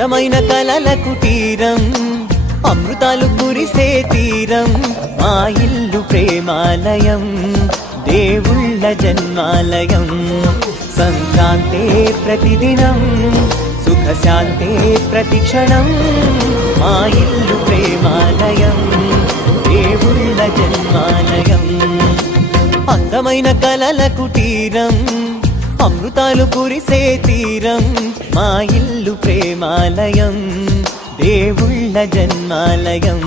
అందమైన కలల కుటీరం, అమృతాలు కురిసే తీరం, మా ఇల్లు ప్రేమాలయం, దేవుళ్ళ జన్మాలయం. సంక్రాంతే ప్రతిదినం, సుఖశాంతే ప్రతిక్షణం, మా ఇల్లు ప్రేమాలయం, దేవుళ్ళ జన్మాలయం. అందమైన కలల కుటీరం, అమృతాలు కురిసే తీరం, మా ఇల్లు ప్రేమాలయం, దేవుళ్ళ జన్మాలయం.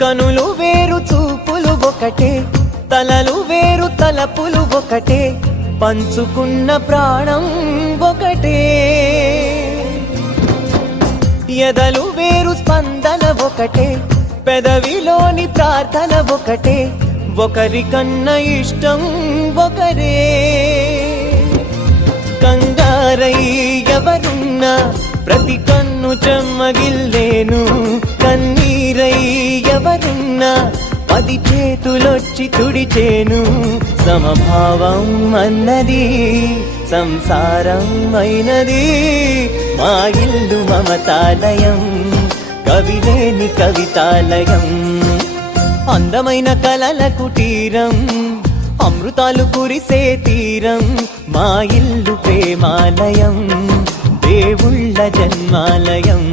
కనులు వేరు చూపులు ఒకటే, తలలు వేరు తలపులు ఒకటే, పంచుకున్న ప్రాణం ఒకటే. ఎదలు వేరు స్పందన ఒకటే, పెదవిలోని ప్రార్థన ఒకటే, ఒకరికన్నా ఇష్టం ఒకరే. కంగారై ఎవరున్నా ప్రతి కన్ను చెమ్మగిల్లేను, కన్నీరై ఎవరున్నా 10 చేతులొచ్చి తుడిచేను. సమభావం అన్నది సంసారం అయినది, మా ఇల్లు మమతాలయం, కవిలేని కవితాలయం. అందమైన కలల కుటీరం, అమృతాలు కురిసే తీరం, మా ఇల్లు ప్రేమాలయం, దేవుళ్ళ జన్మాలయం.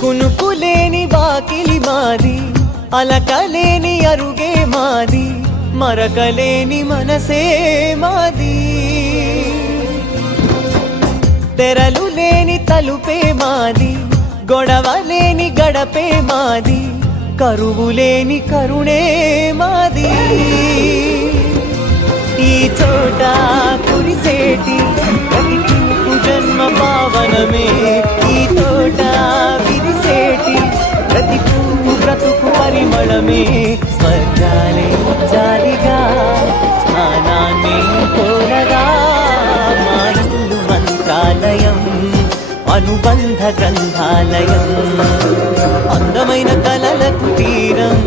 కునుకులేని వాకిలి మాది, అలకలేని అరుగే మాది, మరకలేని మనసే మాది. తెరలు లేని తలుపే మాది, గొడవలేని గడపే మాది, కరువులేని కరుణే మాది. ఈ చోట కురిసేటి ప్రతి చినుకు జన్మ పావనమే, ఈ తోట విరిసేటి ప్రతి పువ్వు బ్రతుకు పరిమళమే. స్వర్గాలే జాలిగా స్నానాన్ని కోరగా, మా ఇల్లు మంత్రాలయం, అనుబంధ గ్రంథాలయం. అందమైన కలల కుటీరం,